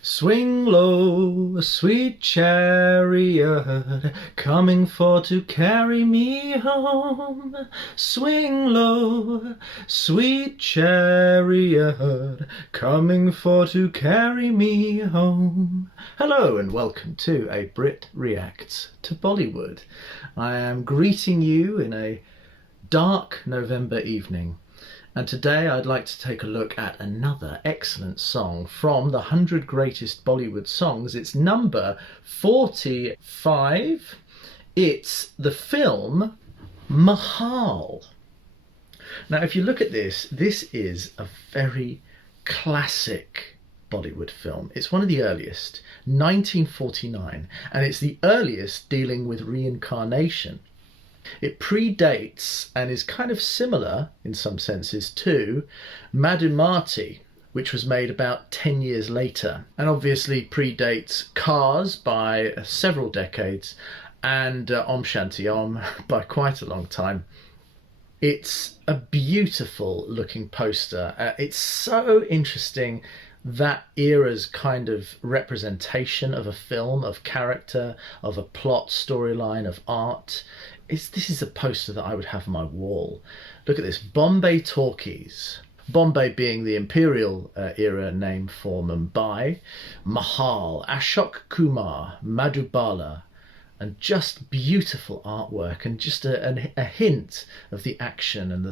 Swing low, sweet chariot, coming for to carry me home. Swing low, sweet chariot, coming for to carry me home. Hello and welcome to a Brit Reacts to Bollywood. I am greeting you in a dark November evening. And today I'd like to take a look at another excellent song from the 100 Greatest Bollywood Songs. It's number 45. It's the film Mahal. Now, if you look at this, this is a very classic Bollywood film. It's one of the earliest, 1949, and it's the earliest dealing with reincarnation. It predates and is kind of similar in some senses to Madhubala, which was made about 10 years later, and obviously predates Cars by several decades and Om Shanti Om by quite a long time. It's a beautiful looking poster. It's so interesting, that era's kind of representation of a film, of character, of a plot, storyline, of art. This is a poster that I would have on my wall. Look at this, Bombay Talkies. Bombay being the imperial era name for Mumbai. Mahal, Ashok Kumar, Madhubala, and just beautiful artwork and just a hint of the action and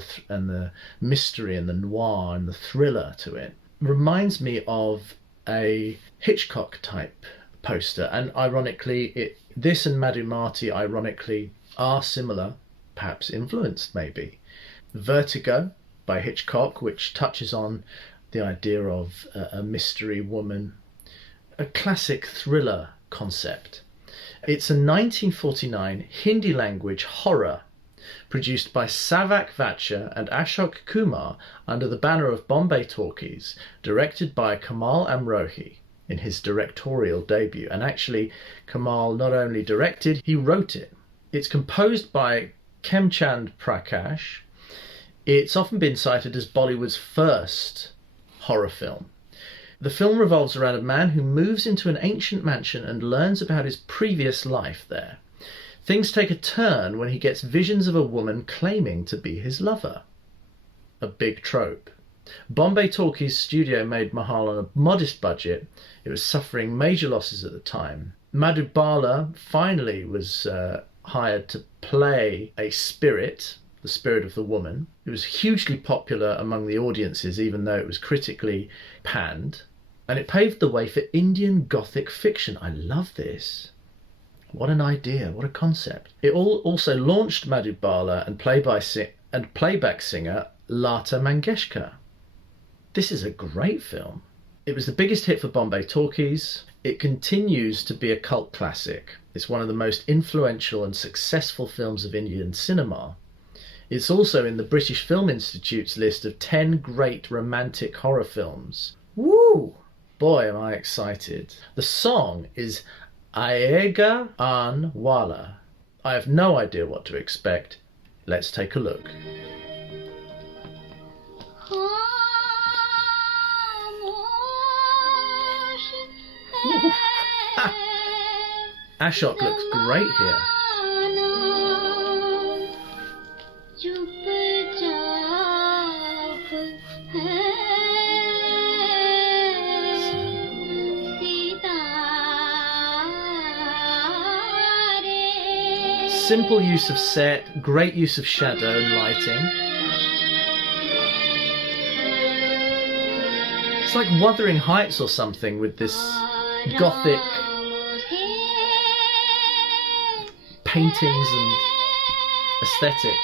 the mystery and the noir and the thriller to it. Reminds me of a Hitchcock type poster, and ironically this and Madhubala ironically are similar, perhaps influenced maybe. Vertigo by Hitchcock, which touches on the idea of a mystery woman, a classic thriller concept. It's a 1949 Hindi language horror produced by Savak Vacha and Ashok Kumar under the banner of Bombay Talkies, directed by Kamal Amrohi in his directorial debut. And actually, Kamal not only directed, he wrote it. It's composed by Khemchand Prakash. It's often been cited as Bollywood's first horror film. The film revolves around a man who moves into an ancient mansion and learns about his previous life there. Things take a turn when he gets visions of a woman claiming to be his lover. A big trope. Bombay Talkies studio made Mahal on a modest budget. It was suffering major losses at the time. Madhubala finally was hired to play a spirit, the spirit of the woman. It was hugely popular among the audiences, even though it was critically panned. And it paved the way for Indian Gothic fiction. I love this. What an idea, what a concept. It also launched Madhubala and playback singer LATA Mangeshkar. This is a great film. It was the biggest hit for Bombay Talkies. It continues to be a cult classic. It's one of the most influential and successful films of Indian cinema. It's also in the British Film Institute's list of 10 great romantic horror films. Woo! Boy, am I excited. The song is AAYEGA AANE WALA. I have no idea what to expect. Let's take a look. Ashok looks great here. Simple use of set, great use of shadow and lighting. It's like Wuthering Heights or something with this gothic paintings and aesthetic.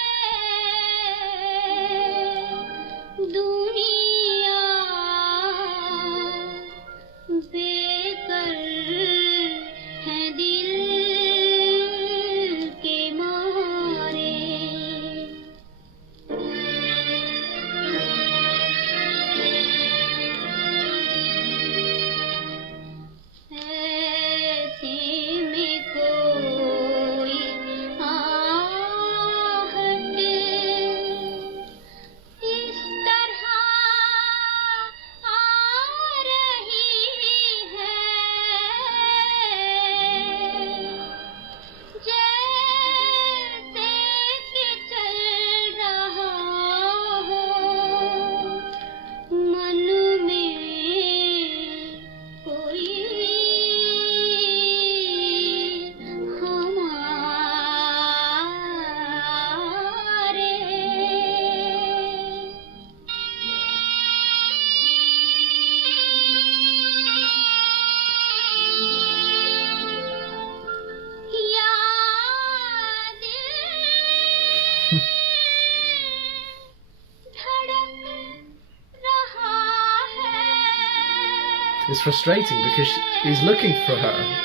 It's frustrating because he's looking for her.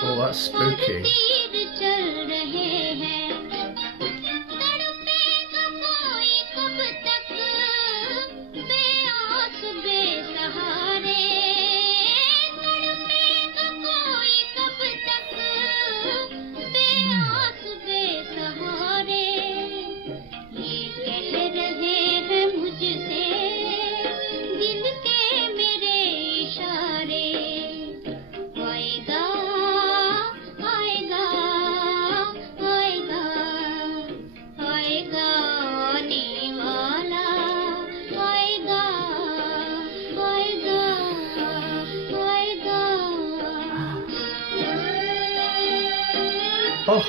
Oh, that's spooky. Oh.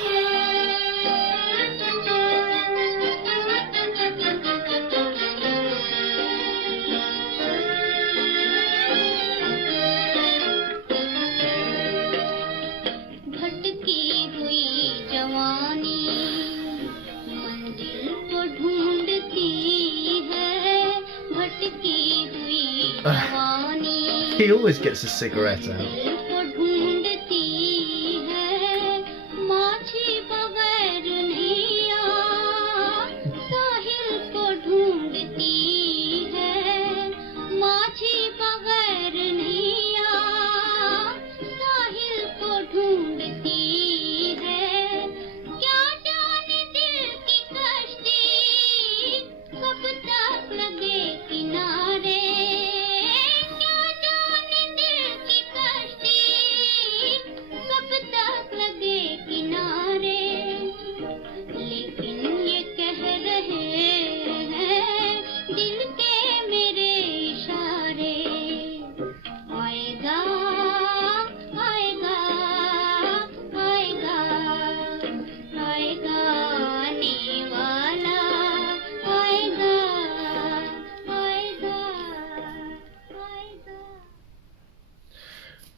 He always gets a cigarette out.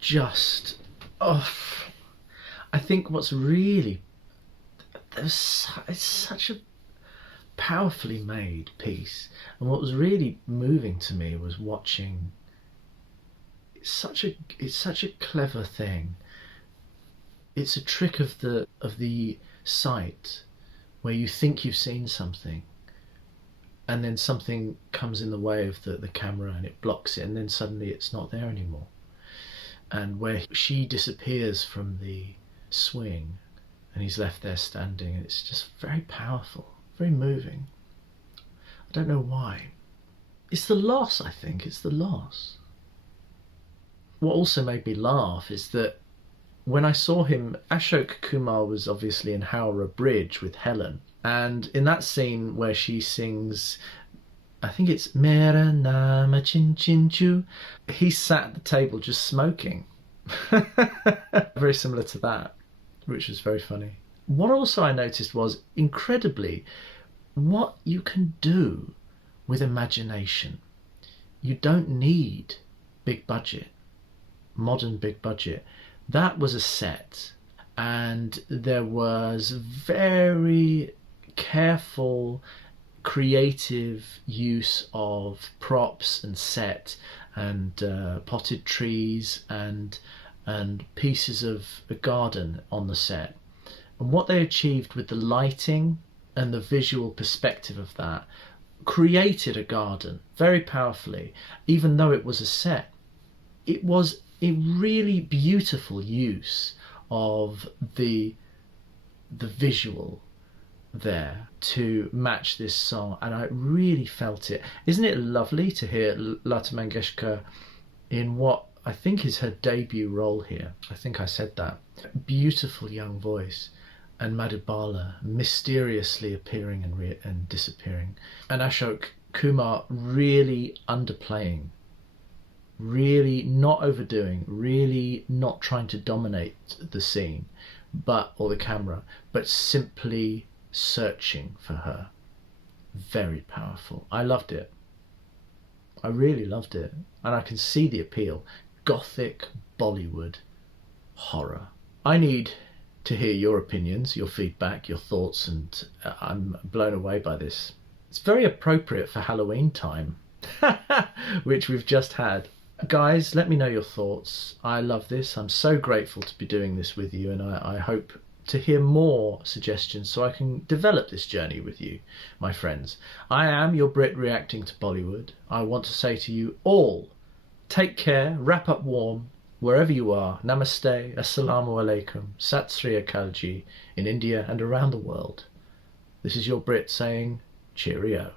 Just, oh, I think what's really, it's such a powerfully made piece, and what was really moving to me was watching. It's such a clever thing. It's a trick of the sight, where you think you've seen something, and then something comes in the way of the camera and it blocks it, and then suddenly it's not there anymore. And where she disappears from the swing and he's left there standing, and it's just very powerful, very moving. I don't know why. It's the loss, I think, it's the loss. What also made me laugh is that when I saw him, Ashok Kumar was obviously in Howrah Bridge with Helen, and in that scene where she sings, I think it's Mera Naam Chin Chin Chu, he sat at the table just smoking. very similar to that, which was very funny. What also I noticed was, incredibly, what you can do with imagination. You don't need big budget, modern big budget. That was a set, and there was very careful, creative use of props and set and potted trees and pieces of a garden on the set. And what they achieved with the lighting and the visual perspective of that created a garden very powerfully, even though it was a set. It was a really beautiful use of the visual there to match this song, and I really felt it. Isn't it lovely to hear Lata Mangeshkar in what I think is her debut role here? I think I said that. Beautiful young voice, and Madhubala mysteriously appearing and disappearing, and Ashok Kumar really underplaying, really not overdoing, really not trying to dominate the scene or the camera, but simply searching for her. Very powerful. I loved it. I really loved it, and I can see the appeal. Gothic Bollywood horror. I need to hear your opinions, your feedback, your thoughts, and I'm blown away by this. It's very appropriate for Halloween time, which we've just had. Guys, let me know your thoughts. I love this. I'm so grateful to be doing this with you, and I hope to hear more suggestions so I can develop this journey with you, my friends. I am your Brit reacting to Bollywood. I want to say to you all, take care, wrap up warm, wherever you are. Namaste, Assalamu alaikum, Sat Sri Akal Ji, in India and around the world. This is your Brit saying cheerio.